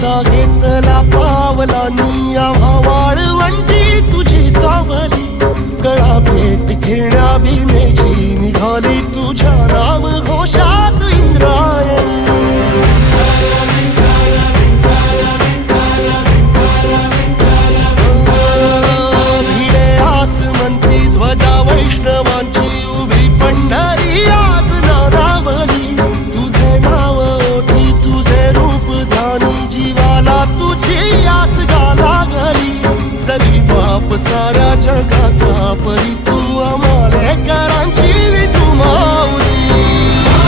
पावलाचा घेतला पावलांनी आम्हा वाळवंटी तुझी सावली गळा भेट घेण्या भीमेची निघाली तुझ्या नाम घोषात इंद्रायणी भिडे आसमंती ध्वजा वैष्णवांची उभी पंढरी आज नारावली तुझे नाव ओठी तुझे रूप ध्यानी जीवाला तुझी आस गा लागली जरी बाप साऱ्या जगाचा परी